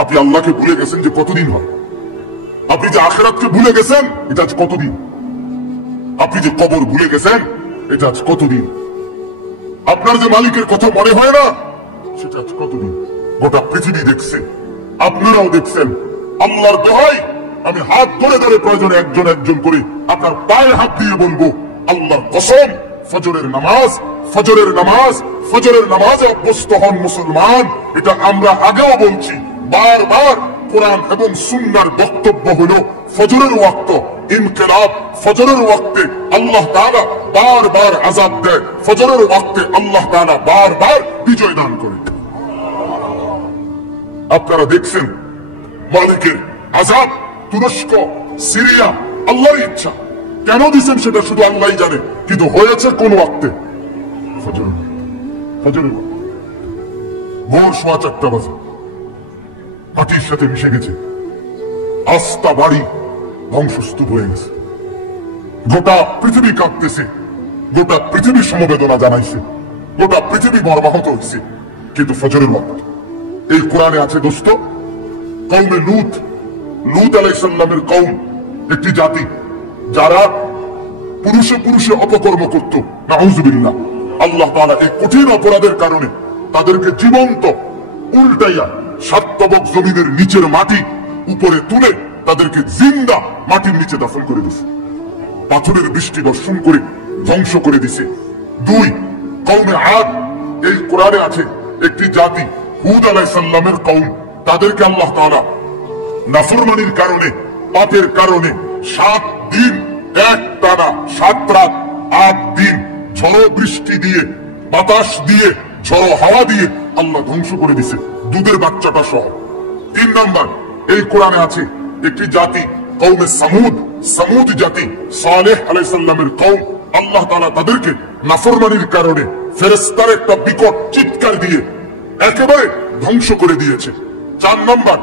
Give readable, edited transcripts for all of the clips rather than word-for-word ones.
আপনি আল্লাহকে ভুলে গেছেন যে কতদিন হয়? আপনি যে আখিরাতকে ভুলে গেছেন এটা আজ কতদিন? আপনি যে কবর ভুলে গেছেন এটা আজ কতদিন? আপনার যে মালিকের কথা মনে হয় না সেটা আজ কতদিন? গোটা পৃথিবী দেখছে, আপনারাও দেখছেন। আল্লাহর দোহাই, আমি হাত ধরে ধরে প্রয়োজনে একজন একজন করে আপনার পায়ে হাত দিয়ে বলবো, আল্লাহর কসম, ফজরের নামাজ, ফজরের নামাজ, ফজরের নামাজে অভ্যস্ত হন মুসলমান। এটা আমরা আগেও বলছি বারবার। কোরআন এবং সুন্নাহর বক্তব্য হলো ফজরের ওয়াক্ত ইনকিলাব, ফজরের ওয়াক্তে আল্লাহ তাআলা বারবার আযাব দেয়, ফজরের ওয়াক্তে আল্লাহ তাআলা বারবার বিজয় দান করে। আপনারা দেখছেন মালিকের আযাব তুরস্ক, সিরিয়া, আল্লাহর ইচ্ছা। কেন দিচ্ছেন সেটা শুধু আল্লাহই জানে, কিন্তু হয়েছে কোন ওয়াক্তে? ফজরের ওয়াক্তে ভোর 4:15 বাজে মাটির সাথে মিশে গেছে, আস্থা বাড়ি ধ্বংসস্তূপ হয়ে গেছে। গোটা পৃথিবী কাঁপতেছে, গোটা পৃথিবী সমবেদনা জানাইছে, গোটা পৃথিবী মর্মাহত হয়েছে। কিন্তু ফজরের ওয়াক্ত এই কোরআনে আছে দোস্ত, কওমে লূত আলাইহিস সালামের কওম একটি জাতি যারা পুরুষে পুরুষে অপকর্ম করত। নাউযুবিল্লাহ। আল্লাহ তাআলা এই কঠিন অপরাধের কারণে তাদেরকে জীবন্ত উল্টাইয়া সাতবক জমিনের নিচের মাটি উপরে তুলে তাদেরকে জিন্দা মাটির নিচে দাফন করে দিছে, পাথরের বৃষ্টি বর্ষণ করে ধ্বংস করে দিছে। 2 কওমে আদ, এই কোরআনে আছে একটি জাতি হুদ আলাইহিস সালামের কওম, তাদেরকে আল্লাহ তাআলা নাফরমানির কারণে, পাপের কারণে 7 দিন এক টানা 7 রাত 8 দিন ঝড়ো বৃষ্টি দিয়ে, বাতাস দিয়ে, ঝড়ো হাওয়া দিয়ে আল্লাহ ধ্বংস করে দিছে, দুধের বাচ্চাটা সহ। 3 নম্বর, এই কোরআনে আছে একটি জাতি কওমে সামুদ জাতি, সালেহ আলাইহিস সালামের কওম, আল্লাহ তাআলা তাদেরকে নাফরমানির কারণে ফেরেশতার একটা বিকট চিৎকার দিয়ে একেবারে ধ্বংস করে দিয়েছে। 4 নম্বর,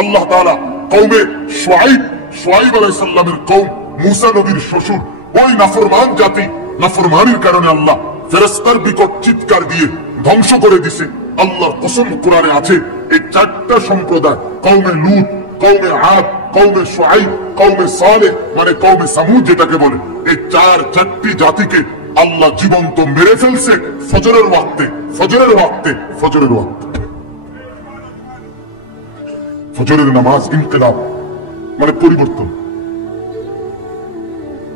আল্লাহ তাআলা কওমে শুআইব আলাইহিস সালামের কওম, মুসা নবীর শ্বশুর, ওই নাফরমান জাতি, নাফরমানির কারণে আল্লাহ ফেরেশতার বিকট চিৎকার দিয়ে ধ্বংস করে দিছে। আল্লাহর কসম, কোরআনে আছে এই 4টা সম্প্রদায়, কওমে লূত, কওমে আদ, কওমে শুআইব, কওমে সালেহ মানে কওমে সামুদ যেটাকে বলে, এই 4টি জাতিকে আল্লাহ জীবন্ত মেরে ফেলছে ফজরের ওয়াক্তে। ফজরের নামাজ ইনকিলাব মানে পরিবর্তন।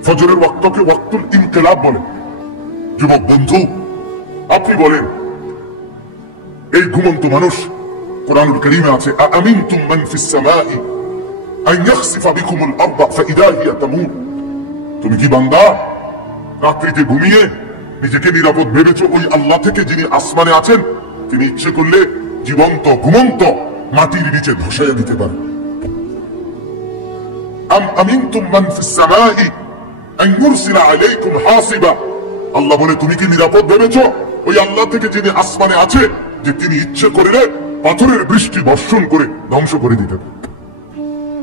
ফজরের ওয়াক্তকে ওয়াক্তুল ইনকিলাব বলে। যুবক বন্ধু, আপনি বলেন, এই ঘুমন্ত মানুষ, কোরআনুল কারীমে আছে আমিনতুম মান ফিস সামাই আন ইয়াখসিফা বিকুমুল আরদ ফাইদা হিয়া তামুর। তুমি কি বান্দা রাত্রিতে ঘুমিয়ে নিজেকে নিরাপদ ভেবেছো ওই আল্লাহ থেকে যিনি আসমানে আছেন, তিনি ইচ্ছে করলে জীবন্ত ঘুমন্ত মাটির নিচে ধসাইয়া দিতে পারেন। আমিনতুম মান ফিস সামাই আন ইউরসিলা আলাইকুম হাসিবা। আল্লাহ বলে, তুমি কি নিরাপদ ভেবেছো ওই আল্লাহ থেকে যিনি আসমানে আছে, যে তিনি ইচ্ছে করলে পাথরের বৃষ্টি বর্ষণ করে ধ্বংস করে দিতে পারেন।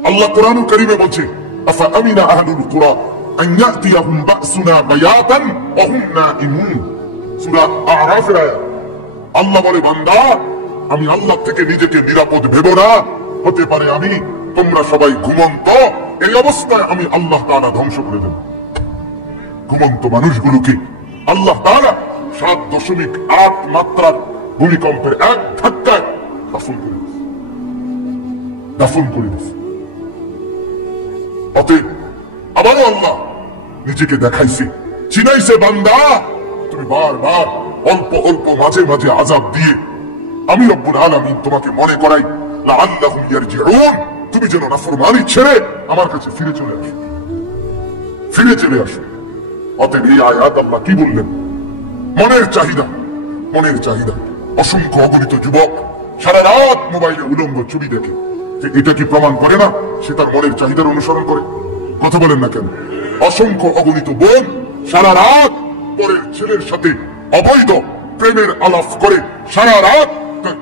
আল্লাহ কোরআনুল কারীমে বলছে আফা আমিনা আহলুল কুরা আন ইয়াতিয়াহুম বাসুনা বায়াতান ওয়া হুম নাঈমুন। সূরা আরাফের আয়াত। আল্লাহ বলে, বান্দা, আমি আল্লাহ থেকে নিজেকে নিরাপদ ভেবো না, হতে পারে আমি তোমরা সবাই ঘুমন্ত, এই অবস্থায় আমি আল্লাহ তাআলা ধ্বংস করে দেব। ঘুমন্ত মানুষগুলোকে আল্লাহ তাআলা 7.8 মাত্রার ভূমিকম্পের এক ধাক্কায় দাফন করে দিয়েছে। অতএব আবারও আল্লাহ নিজেকে দেখাইছে, চিনাইছে, বান্দা, তুমি বারবার অল্প অল্প মাঝে মাঝে আযাব দিয়ে আমি রব্বুল আলামিন তোমাকে মনে করাই লাআল্লাহুম ইয়ারজিউন, তুমি যেন নাফরমানি ছেড়ে আমার কাছে ফিরে চলে আসো। অতএব এই আয়াত আল্লাহ কি বললেন? মনের চাহিদা। অসংখ্য অগণিত যুবক সারা রাত মোবাইলে উলঙ্গ ছবি দেখে, এটা কি প্রমাণ করে না সে তার মনের চাহিদার অনুসরণ করে? কথা বলেন না কেন? অসংখ্য অগণিত বোন সারা রাত পরের ছেলের সাথে অবৈধ প্রেমের আলাপ করে সারা রাত,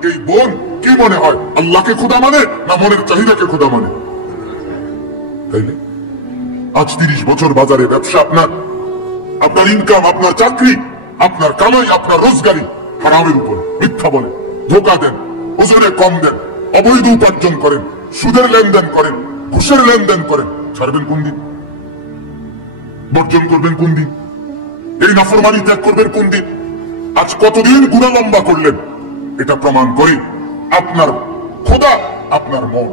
এই বোন কি মনে হয় আল্লাহকে খোদা মানে না মনের চাহিদাকে খোদা মানে? তাইলে আজ 30 বছর বাজারে ব্যবসা, আপনার ইনকাম, আপনার চাকরি, আপনার কামাই, আপনার রোজগারি হারামের উপর, মিথ্যা বলেন, ধোকা দেন, ওজনে কম দেন, অবৈধ উপার্জন করেন, সুদের লেনদেন করেন, ঘুষের লেনদেন করেন, ছাড়বেন কোন দিন? বর্জন করবেন কোন দিন? এই নাফরমানি ত্যাগ করবেন কোন দিন? আজ কতদিন গুনাহ লম্বা করলেন? এটা প্রমাণ করি আপনার খোদা, আপনার মন,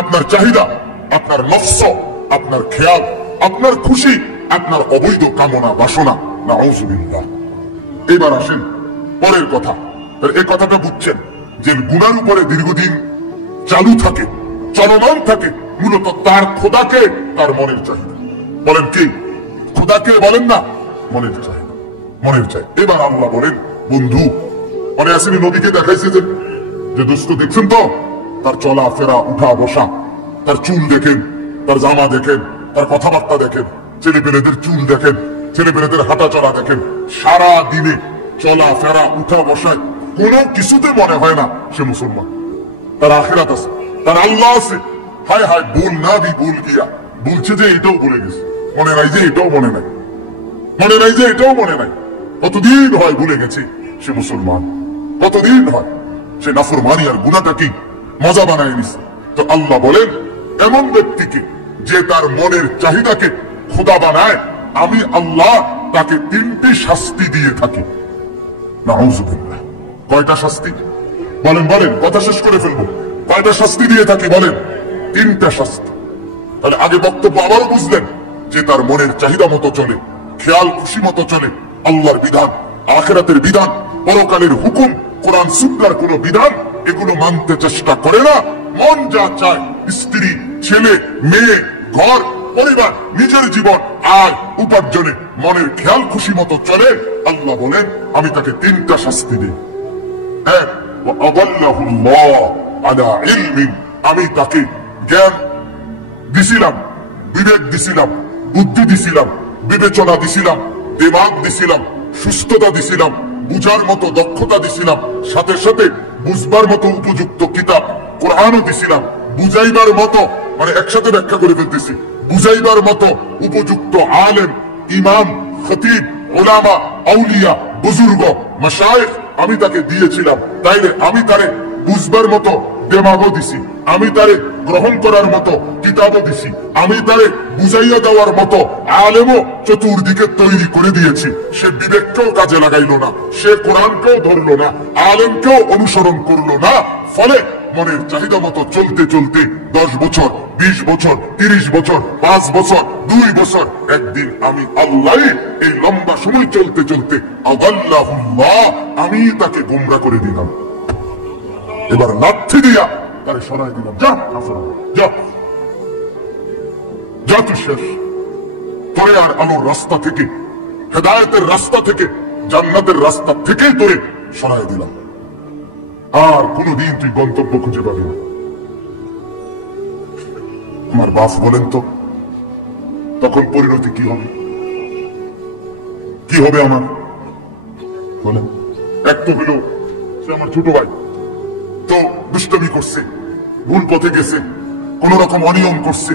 আপনার চাহিদা, আপনার নফস, আপনার খেয়াল, আপনার খুশি, আপনার অবৈধ কামনা বাসনা। নাউযুবিল্লাহ। এবার আসেন পরের কথা। এই কথাটা বুঝছেন যে গুনার উপরে দীর্ঘদিন চালু থাকে, চলমান থাকে, মূলত তার খোদাকে, তার মনের চাহিদা। বলেন কি? খোদাকে বলেন না, মনের চাহিদা, মনের চাই। এবার আল্লাহ বলেন, বন্ধু মনে আসেনি নবীকে দেখাইছে যে দোস্ত দেখছেন তো তার চলা ফেরা, উঠা বসা, তার চুল দেখেন, তার জামা দেখেন, তার কথাবার্তা দেখেন, ছেলেপেলেদের চুল দেখেন, ছেলেপেলেদের হাঁটা চলা দেখেন, সারা দিনে চলা ফেরা, উঠা বসায় কোনো কিছুতে মনে হয় না সে মুসলমান। তার আখিরাত আছে, তার আল্লাহ আছে। হায় হায়, ভুল না দি ভুল গিয়া, বলছে যে এটাও বলে গেছে, মনে নাই যে এটাও মনে নাই, মনে নাই যে এটাও মনে নাই। কতদিন হয় ভুলে গেছে সে মুসলমান, কতদিন হয় সে নাফরমানি আর গুনাহটা কি মজা বানায় নিছে। তো আল্লাহ বলেন, এমন ব্যক্তিকে যে তার মনের চাহিদাকে খোদা বানায়, আমি আল্লাহ তাকে 3টি শাস্তি দিয়ে থাকি। নাউযুবিল্লাহ। কয়টা শাস্তি? বলেন বলেন, কথা শেষ করে ফেলবো। কয়টা শাস্তি দিয়ে থাকি বলেন? 3টা শাস্তি। তাহলে আগে বক্তব্য আবারও বুঝলেন যে তার মনের চাহিদা মতো চলে, খেয়াল খুশি মতো চলে, আল্লাহর বিধান, আখিরাতের বিধান, পরকালের হুকুম, কোরআন সুন্নাহর কোন বিধান এগুলো মানতে চেষ্টা করে না। মন যা চায়, স্ত্রী, ছেলে, মেয়ে, ঘর, পরিবার, নিজের জীবন আর উপার্জনে মনের খেয়াল খুশি মতো চলে, আল্লাহ বলেন আমি তাকে 3টা শাস্তি দিই। এক, ওয়াদাল্লাহুল্লাহ আলা ইলমিন, আমি তাকে জ্ঞান দিছিলাম, বিবেক দিছিলাম, বুদ্ধি দিছিলাম, বিবেচনা দিছিলাম, দিমাগ দিছিলাম, সুস্থতা দিছিলাম, বুঝার মতো দক্ষতা দিছিলাম, সাথে সাথে বুঝবার মতো উপযুক্ত কিতাব কোরআনও দিছিলাম, বুঝাইবার মতো, মানে একসাথে ব্যাখ্যা করে ফেলতেছি, বুঝাইবার মতো উপযুক্ত আলেম, ইমাম, খতিব, ওলামা, আউলিয়া, বুজুর্গ, মাশায়েখ আমি তাকে দিয়েছিলাম। তাইলে আমি তারে বুঝবার মতো দেমাগও দিছি, আমি তারে গ্রহণ করার মতো কিতাবও দিছি, আমি তারে বুঝাইয়া দেওয়ার মতো আলেমও চতুর্দিকে তৈরি করে দিয়েছি। সে বিবেককেও কাজে লাগাইলো না, সে কোরআনকেও ধরলো না, আলেমকেও অনুসরণ করলো না। ফলে মনের চাহিদা মতো চলতে চলতে 10 বছর, 20 বছর, 30 বছর, 5 বছর, 2 বছর, একদিন আমি আল্লাহ এই লম্বা সময় চলতে চলতে আদাল্লাহুল্লাহ, আমি তাকে গোমরা করে দিলাম। এবার লাথি দিয়া তারে সরাই দিলাম, যা যা যা, তুই শেষ। তোরে আর আলোর রাস্তা থেকে, হেদায়েতের রাস্তা থেকে, জান্নাতের রাস্তা থেকেই তোরে সরাই দিলাম। আর কোনদিন তুই গন্তব্য খুঁজে পাবি না। আমার বাপ বলেন তো তখন পরিণতি কি হবে? কি হবে আমার বলেন? এক তো হলো সে আমার ছোট ভাই, তো দুষ্টমি করছে, ভুল পথে গেছে, কোন রকম অনিয়ম করছে,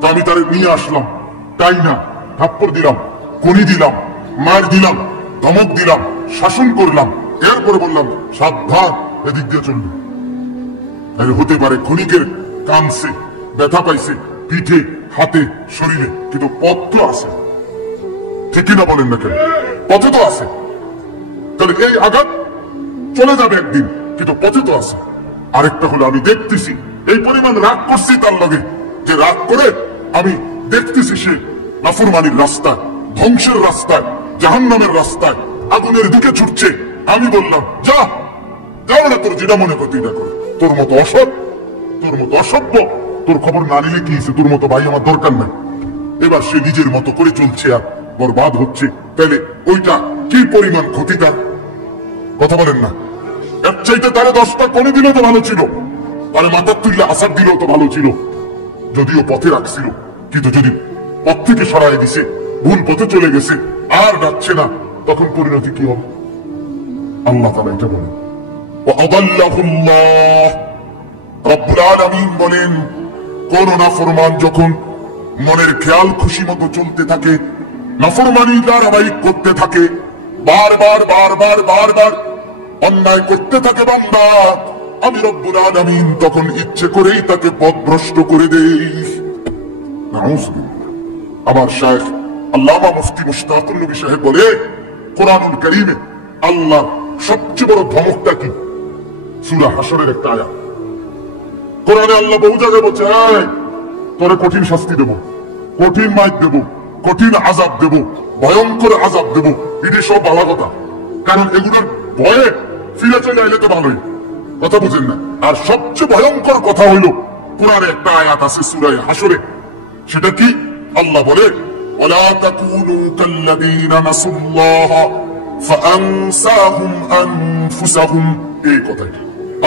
তো আমি তারে নিয়ে আসলাম, তাই না থাপ্পড় দিলাম, কনি দিলাম, মার দিলাম, ধমক দিলাম, শাসন করলাম, এরপরে বললাম সাবধান এদিক দিয়ে চলবে। হতে পারে ক্ষণিকের কানছে, ব্যথা পাইছে পিঠে, হাতে, শরীরে, কিন্তু পথ তো আছে, ঠিক কিনা বলেন না কেন? পথে তো আছে। তাহলে এই আঘাত চলে যাবে একদিন, কিন্তু পথে তো আছে। আরেকটা হলো আমি দেখতেছি এই পরিমাণ রাগ করছি তার লগে, যে রাগ করে আমি দেখতেছি সে নাফরমানির রাস্তায়, ধ্বংসের রাস্তায়, জাহান্নামের রাস্তায়, আগুনের দিকে ছুটছে। আমি বললাম যা, যাও না, তোর যেটা মনে করতে এটা করো, তোর মতো অসৎ, তোর মতো অসভ্য, তোর খবর না নিলে কি হয়েছে, তোর মতো ভাই আমার দরকার নাই। এবার সে নিজের মতো করে চলছে আর বরবাদ হচ্ছে। তাহলে ওইটা কি পরিমাণ ক্ষতি তার, কথা বলেন না? এর চাইতে তারা 10টা কোণে দিলেও তো ভালো ছিল, তারা মাথার তুললে আসার দিলেও তো ভালো ছিল, যদিও পথে রাখছিল। কিন্তু যদি পথ থেকে সরাই দিছে, ভুল পথে চলে গেছে, আর ডাকছে না, তখন পরিণতি কি হবে? আল্লাহ তাআলা এটা বলেন, ওয়াদাল্লাহুল্লাহ, রব্বুল আলামিন বলেন, কোন নাফরমান যখন মনের খেয়াল খুশি মতো চলতে থাকে, নাফরমানি ধারাবাহিক করতে থাকে, বারবার বারবার বারবার অন্যায় করতে থাকে বান্দা, আমি রব্বুল আলামিন তখন ইচ্ছে করেই তাকে পথভ্রষ্ট করে দেই। নাউজুবিল্লাহ। আমার শায়খ আল্লামা মুফতি মুশতাকুর নবী সাহেব বলে, কোরআনুল কারীমে আল্লাহ সবচেয়ে বড় ধমকটা কি? সূরা হাশরের একটা আয়াত। কোরআনে আল্লাহ বহু জায়গায় বলছে, তোরে কঠিন শাস্তি দেব, কঠিন মাইর দেব, কঠিন আযাব দেব, ভয়ঙ্কর আযাব দেব। এটি সব ভালো কথা, কারণ এগুলোর ভয়ে ফিরে চলে এলে তো ভালোই। কথা বুঝেন না? আর সবচেয়ে ভয়ঙ্কর কথা হইল কোরআনে একটা আয়াত আছে সূরা হাশরে, সেটা কি? আল্লাহ বলে, ওয়ালা তাকুনু কাল্লাযীনা নাসুল্লাহ ফাআনসাহুম আনফুসাহুম। এই কথাই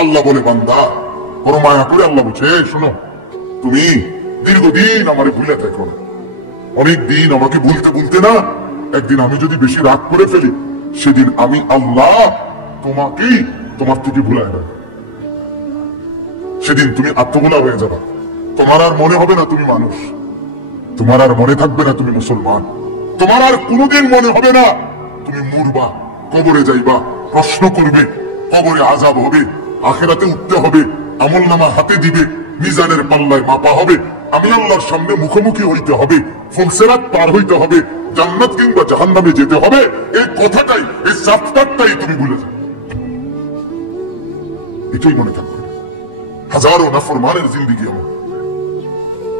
আল্লাহ বলে, বান্দা বড় মায়া করে আল্লাহ বলছে, শোনো, তুমি দীর্ঘদিন আমারে ভুলে থাকো না। অনেক দিন আমাকে ভুলতে ভুলতে না, একদিন আমি যদি বেশি রাগ করে ফেলি, সেদিন আমি আল্লাহ তোমাকেই তোমার থেকে ভুলাই দেব। সেদিন তুমি আত্মভোলা হয়ে যাবা। তোমার আর মনে হবে না তুমি মানুষ, তোমার আর মনে থাকবে না তুমি মুসলমান, তোমার আর কোনোদিন মনে হবে না তুমি মরবা, কবরে যাইবা, প্রশ্ন করবে, কবরে আযাব হবে, আখিরাতে উঠতে হবে, আমলনামা হাতে দিবে, মিজানের পাল্লায় মাপা হবে, আমি আল্লাহর সামনে মুখোমুখি হইতে হবে, ফুলসিরাত পার হইতে হবে, জান্নাত কিংবা জাহান্নামে যেতে হবে। এই কথাটাই, এই চ্যাপ্টারটাই তুমি ভুলে যাবে, এটাই মনে থাকবে। হাজারো নাফরমানের জিন্দেগি আমার,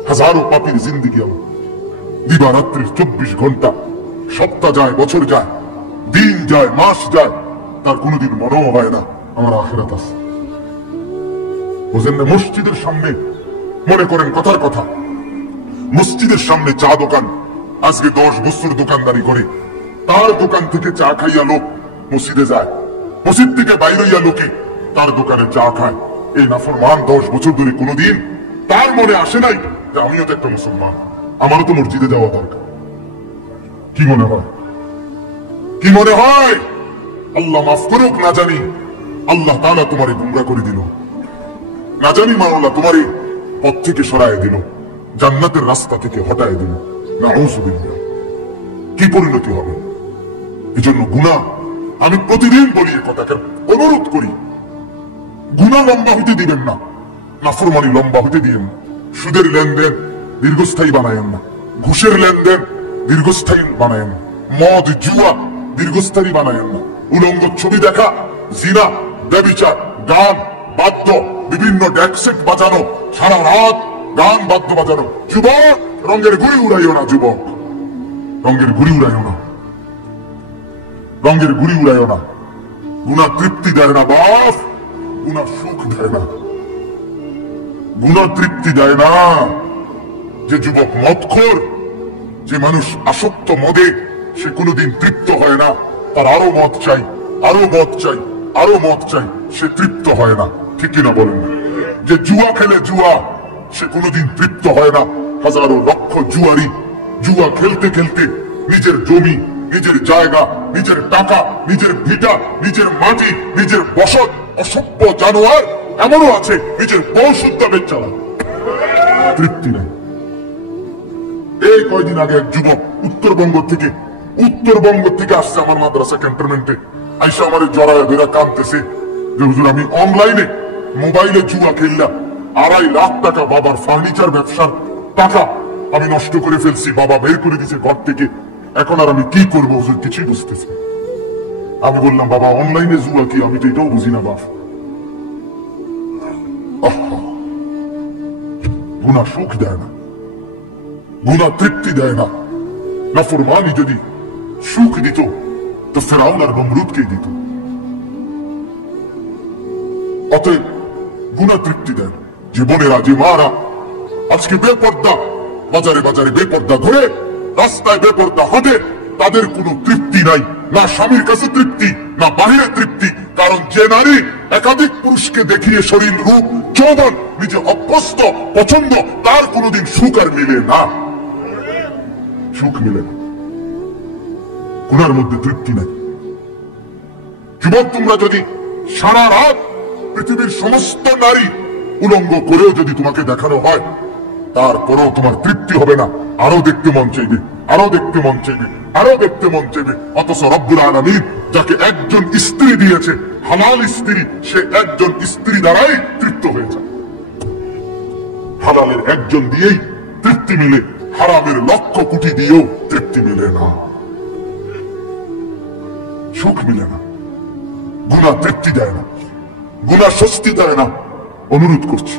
হাজারো পাপীর জিন্দেগি আমার, দিবারাত্রির 24 ঘন্টা, সপ্তাহ যায়, বছর যায়, দিন যায়, মাস যায়, তার কোনোদিন মনেও হয় না আমার আখিরাত আছে। বুঝেন না? মসজিদের সামনে, মনে করেন কথার কথা, মসজিদের সামনে চা দোকান, আজকে 10 বছর দোকানদারি করে, তার দোকান থেকে চা খাইয়া লোক মসজিদে যায়, মসজিদ থেকে বাইরে হইয়া লোকে তার দোকানে চা খায়। এই নাফরমান 10 বছর ধরে কোনোদিন তার মনে আসে নাই যে আমিও তো একটা মুসলমান, আমারও তো মসজিদে যাওয়া দরকার। কি মনে হয়? কি মনে হয়? আল্লাহ মাফ করুক, না জানি আল্লাহ তাআলা তোমারে গুমরা করে দিল, না জানি মাওলা তোমারে পথ থেকে সরায় দিল, জান্নাতের রাস্তা থেকে হটায় দিল। নাউযুবিল্লাহ। কি পরিণতি হবে? এজন্য গুনাহ, আমি প্রতিদিন বলি এ কথাকে, অনুরোধ করি, গুনাহ লম্বা হইতে দিবেন না, নাফরমানি লম্বা হইতে দিবেন না। সুদের লেনদেন দীর্ঘস্থায়ী বানায়েন না, ঘুষের লেনদেন দীর্ঘস্থায়ী বানায়েন না, মদ জুয়া দীর্ঘস্থায়ী বানায়েন না, উলঙ্গ ছবি দেখা, জিনা, ব্যভিচার, গান, বাদ্য, বিভিন্ন ডেকসেট বাজানো, সারা রাত গান বাদ্য বাজানো। যুবক, রঙের ঘুড়ি উড়াইও না, যুবক, রঙের ঘুড়ি উড়াইও না, রঙের ঘুড়ি উড়াইও না। গুনাহ তৃপ্তি দেয় না বাপ, গুনাহ সুখ দেয় না, গুনাহ তৃপ্তি দেয় না। যে যুবক মদখোর, যে মানুষ আসক্ত মদে, সে কোনোদিন তৃপ্ত হয় না, তার আরো মদ চাই, আরো মদ চাই, আরো মদ চাই, সে তৃপ্ত হয় না। ঠিক কিনা বলেন? যে জুয়া খেলে জুয়া, সে কোনোদিন তৃপ্ত হয় না। হাজারো লক্ষ জুয়ারি জুয়া খেলতে খেলতে নিজের জমি, নিজের জায়গা, নিজের টাকা, নিজের ভিটা, নিজের মাটি, নিজের বসত, অসভ্য জানোয়ার এমনও আছে নিজের বংশ উদ্যানের চালা, তৃপ্তি নেই। এই কয়দিন আগে এক যুবক উত্তরবঙ্গ থেকে আসছে আমার মাদ্রাসা ক্যান্টনমেন্টে, আইসা আমার জড়ায় ধরে কাঁদতেছে যে হুজুর, আমি অনলাইনে মোবাইলে জুয়া খেললাম, 2.5 লাখ টাকা বাবার ফার্নিচার ব্যবসার টাকা আমি নষ্ট করে ফেলছি, বাবা বের করে দিয়েছে ঘর থেকে, এখন আর আমি কি করবো হুজুর, কিছুই বুঝতেছি। আমি বললাম, বাবা অনলাইনে জুয়া কি? আমি তো এটাও বুঝি না বাপ। গুনাহ সুখ দেয় না, গুনাহ তৃপ্তি দেয় না। নাফরমানি যদি সুখ দিত তো ফেরাউন আর নমরুদকে দিত। অতএব গুনাহ তৃপ্তি দেয়। জীবনেরা, যে মারা আজকে বেপর্দা, বাজারে বাজারে বেপর্দা ঘুরে, রাস্তায় বেপর্দা হাঁটে, তাদের কোনো তৃপ্তি নাই, না স্বামীর কাছে তৃপ্তি, না বাহিরে তৃপ্তি। কারণ যে নারী একাধিক পুরুষকে দেখিয়ে শরীর, রূপ, যৌবন নিজে অভ্যস্ত, পছন্দ, তার কোনোদিন সুখ আর মিলে না, সুখ মিলে না, গুনার মধ্যে তৃপ্তি নাই। যুবক, তোমরা যদি সারা রাত পৃথিবীর সমস্ত নারী উলঙ্গ করেও যদি তোমাকে দেখানো হয়, তারপরেও তোমার তৃপ্তি হবে না, আরো দেখতে মন চাইবে, আরো দেখতে মন চাইবে, আরো দেখতে মন চাইবে। অথচ রব্বুল আলামিন যাকে একজন স্ত্রী দিয়েছে, হালাল স্ত্রী সে একজন স্ত্রী দ্বারাই তৃপ্ত হয়ে যায়। হালালের একজন দিয়েই তৃপ্তি মিলে, হারামের লক্ষ কোটি দিয়েও তৃপ্তি মিলে না, সুখ মিলে না। গুনাহ তৃপ্তি দেয় না, গুনাহ স্বস্তি দেয় না। অনুরোধ করছি,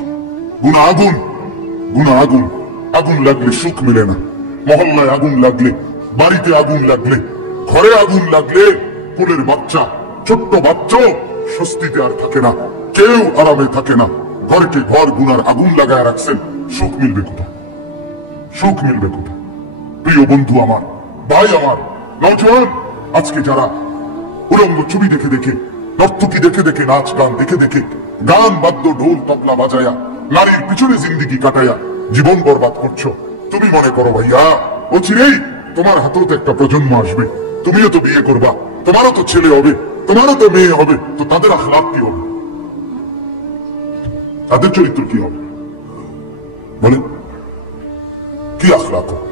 গুনাহ আগুন, গুনাহ আগুন। আগুন লাগলে সুখ মিলে না। মহল্লায় আগুন লাগলে, বাড়িতে আগুন লাগলে, ঘরে আগুন লাগলে ফুলের বাচ্চা, ছোট্ট বাচ্চাও স্বস্তিতে আর থাকে না, কেউ আরামে থাকে না। ঘরকে ঘর গুনার আগুন লাগায় রাখছেন, সুখ মিলবে কোথায়? সুখ মিলবে কোথায়? প্রিয় বন্ধু আমার, ভাই আমার, নওজোয়ান, আজকে যারা উলঙ্গ ছবি দেখে দেখে, নর্তকী দেখে দেখে, নাচ গান দেখে দেখে, গান বাদ্য ঢোল তবলা বাজায়া, নারীর পিছনে জিন্দিগি কাটায়া জীবন বরবাদ করছো, তুমি মনে করো ভাইয়া অচিরেই তোমার হাতেও তো একটা প্রজন্ম আসবে, তুমিও তো বিয়ে করবা, তোমারও তো ছেলে হবে, তোমারও তো মেয়ে হবে, তো তাদের আখলাক কি হবে? তাদের চরিত্র কি হবে? বলেন, কি আখলাক হবে?